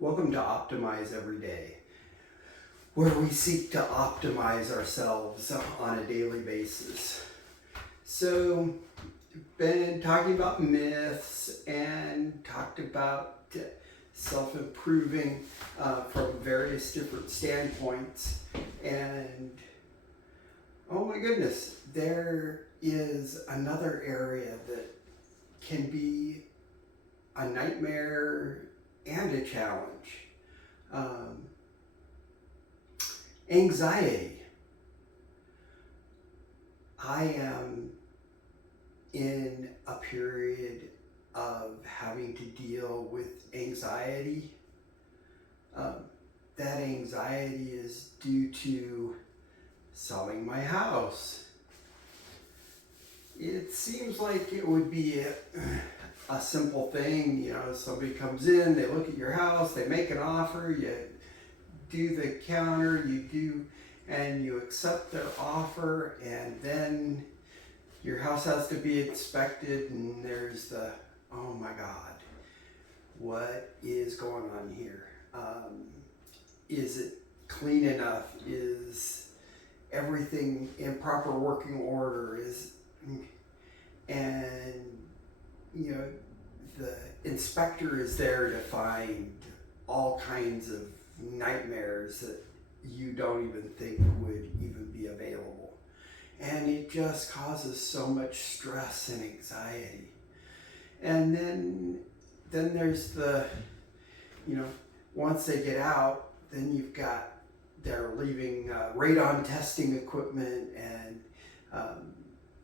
Welcome to Optimize Every Day, where we seek to optimize ourselves on a daily basis. So, been talking about myths and talked about self-improving from various different standpoints. And oh my goodness, there is another area that can be a nightmare and a challenge. Anxiety. I am in a period of having to deal with anxiety. That anxiety is due to selling my house. It seems like it would be a simple thing. Somebody comes in, they look at your house, they make an offer, you do the counter, and you accept their offer, and then your house has to be inspected, and there's the, oh my God, what is going on here? Is it clean enough? Is everything in proper working order? The inspector is there to find all kinds of nightmares that you don't even think would even be available. And it just causes so much stress and anxiety. And then there's the, once they get out, then they're leaving radon testing equipment, and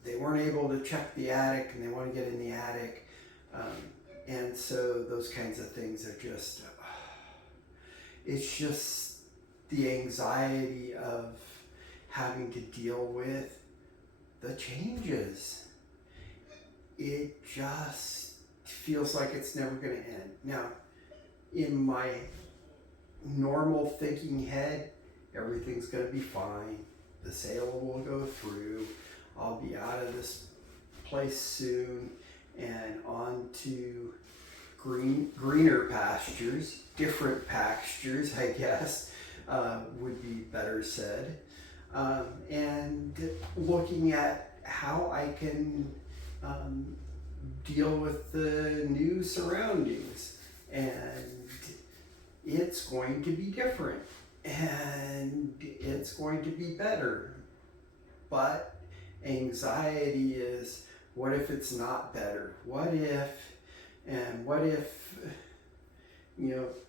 they weren't able to check the attic, and they want to get in the attic. And so those kinds of things are just, it's just the anxiety of having to deal with the changes. It just feels like it's never going to end. Now, in my normal thinking head, everything's going to be fine. The sale will go through. I'll be out of this place soon and on to greener pastures, different pastures, I guess, would be better said. And looking at how I can deal with the new surroundings. And it's going to be different, and it's going to be better. But anxiety is, what if it's not better? What if,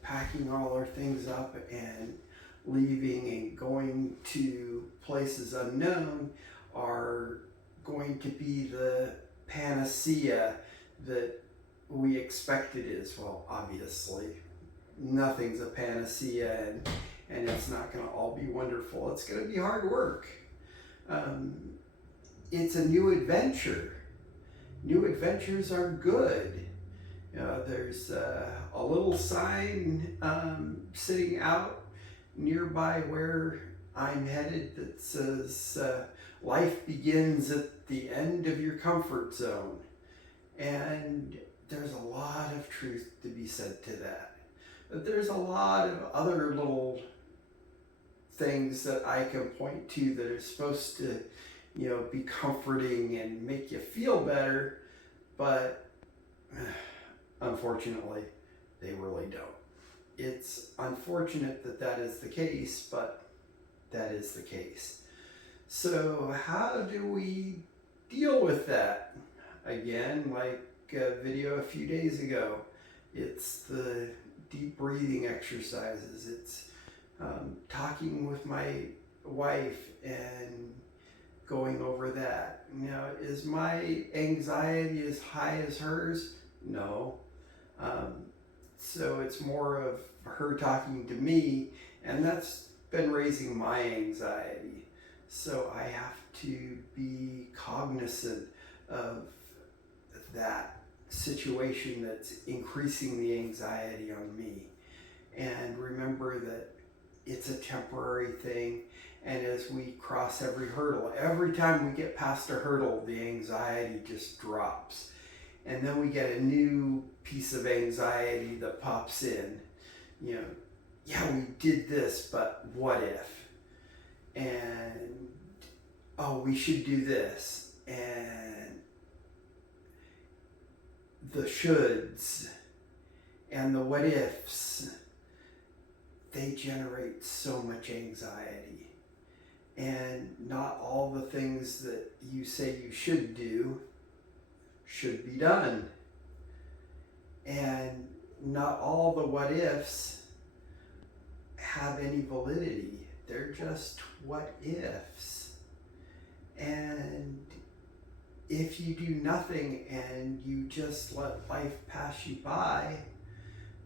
packing all our things up and leaving and going to places unknown are going to be the panacea that we expect it is. Well, obviously, nothing's a panacea, and it's not going to all be wonderful. It's going to be hard work. It's a new adventure. New adventures are good. There's a little sign sitting out nearby where I'm headed that says, life begins at the end of your comfort zone. And there's a lot of truth to be said to that. But there's a lot of other little things that I can point to that are supposed to be comforting and make you feel better, but unfortunately, they really don't. It's unfortunate that is the case, but that is the case. So how do we deal with that? Again, like a video a few days ago, it's the deep breathing exercises. It's talking with my wife and going over that. Is my anxiety as high as hers? No. So it's more of her talking to me, and that's been raising my anxiety. So I have to be cognizant of that situation that's increasing the anxiety on me, and remember that it's a temporary thing. And as we cross every hurdle, every time we get past a hurdle, the anxiety just drops. And then we get a new piece of anxiety that pops in. you know, yeah, we did this, but what if? And, oh, we should do this. And the shoulds and the what ifs, they generate so much anxiety. And not all the things that you say you should do should be done. And not all the what ifs have any validity. They're just what ifs. And if you do nothing and you just let life pass you by,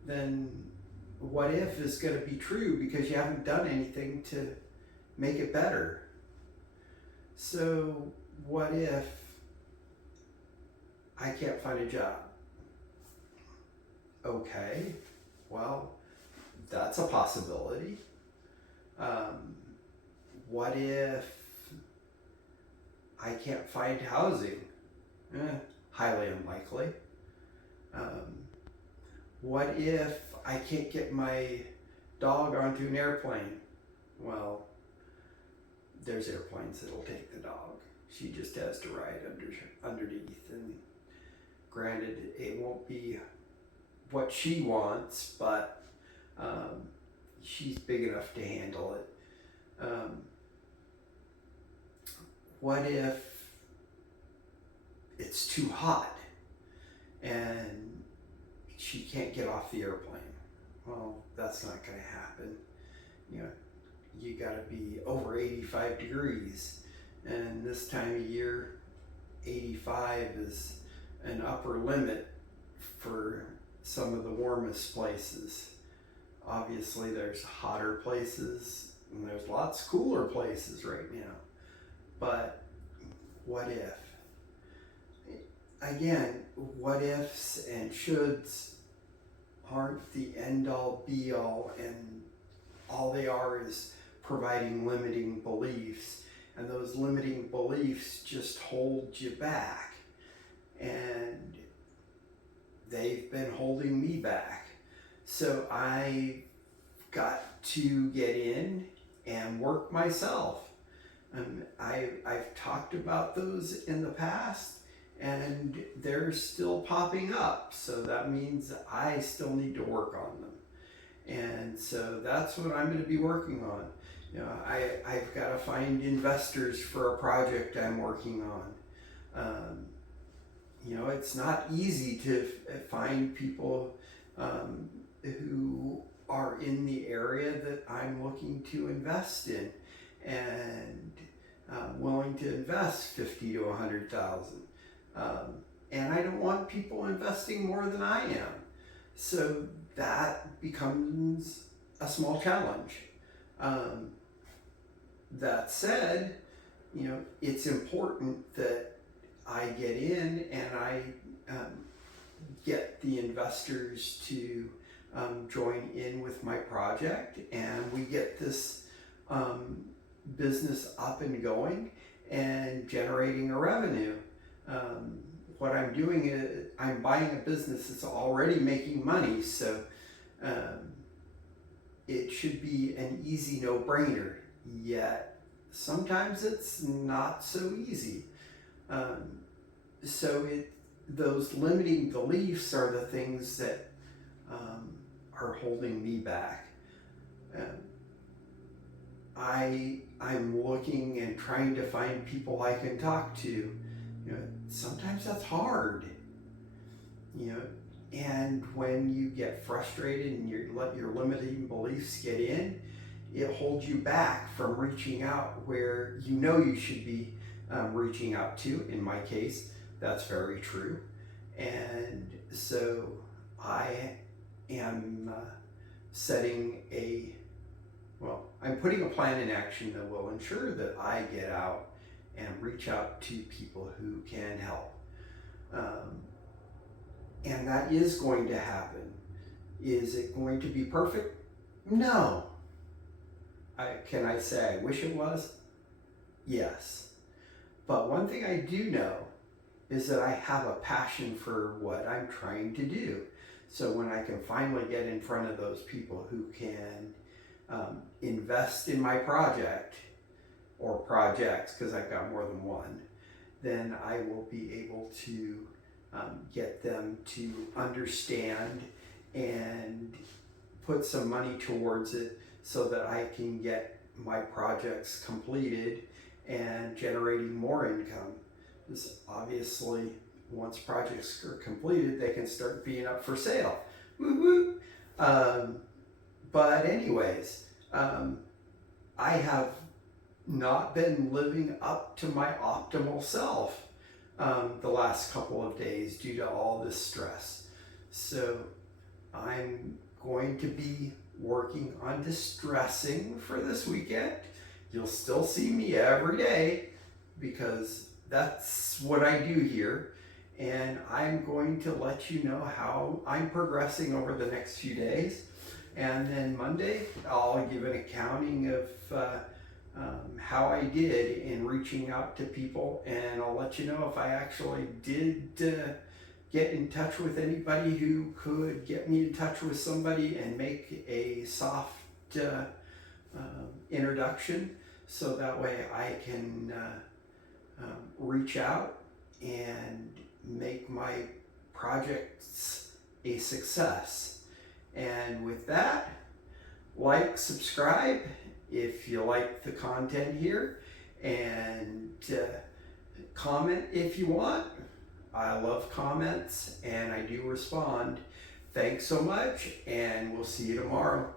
then what if is going to be true because you haven't done anything to make it better. So what if I can't find a job? Okay, well, that's a possibility. What if I can't find housing? Highly unlikely. What if I can't get my dog onto an airplane? Well, there's airplanes that'll take the dog. She just has to ride underneath. And granted, it won't be what she wants, but she's big enough to handle it. What if it's too hot and she can't get off the airplane? Well, that's not going to happen. You know, you got to be over 85 degrees, and this time of year 85 is an upper limit for some of the warmest places. Obviously there's hotter places and there's lots cooler places right now, but what if? Again, what ifs and shoulds aren't the end all be all, and all they are is providing limiting beliefs, and those limiting beliefs just hold you back, and they've been holding me back. So I got to get in and work myself. I've talked about those in the past, and they're still popping up. So that means I still need to work on them. And so that's what I'm going to be working on. You know, I've got to find investors for a project I'm working on. You know, it's not easy to find people who are in the area that I'm looking to invest in, and willing to invest $50,000 to $100,000. And I don't want people investing more than I am. So that becomes a small challenge. That said, you know, it's important that I get in and I get the investors to join in with my project, and we get this business up and going and generating a revenue. What I'm doing is I'm buying a business that's already making money, so it should be an easy no-brainer. Yet sometimes it's not so easy. Those limiting beliefs are the things that are holding me back. I'm looking and trying to find people I can talk to. You know, sometimes that's hard. You know, and when you get frustrated and you let your limiting beliefs get in, it holds you back from reaching out where you know you should be reaching out to. In my case, that's very true. And so I am I'm putting a plan in action that will ensure that I get out and reach out to people who can help. And that is going to happen. Is it going to be perfect? No. Can I say I wish it was? Yes. But one thing I do know is that I have a passion for what I'm trying to do. So when I can finally get in front of those people who can invest in my project or projects, because I've got more than one, then I will be able to get them to understand and put some money towards it so that I can get my projects completed and generating more income. Because obviously, once projects are completed, they can start being up for sale. Woo woo! But anyways, I have not been living up to my optimal self the last couple of days due to all this stress. So I'm going to be working on distressing for this weekend. You'll still see me every day because that's what I do here. And I'm going to let you know how I'm progressing over the next few days. And then Monday, I'll give an accounting of how I did in reaching out to people, and I'll let you know if I actually did get in touch with anybody who could get me in touch with somebody and make a soft introduction, so that way I can reach out and make my projects a success. And with that, like, subscribe if you like the content here, and comment if you want. I love comments and I do respond. Thanks so much, and we'll see you tomorrow.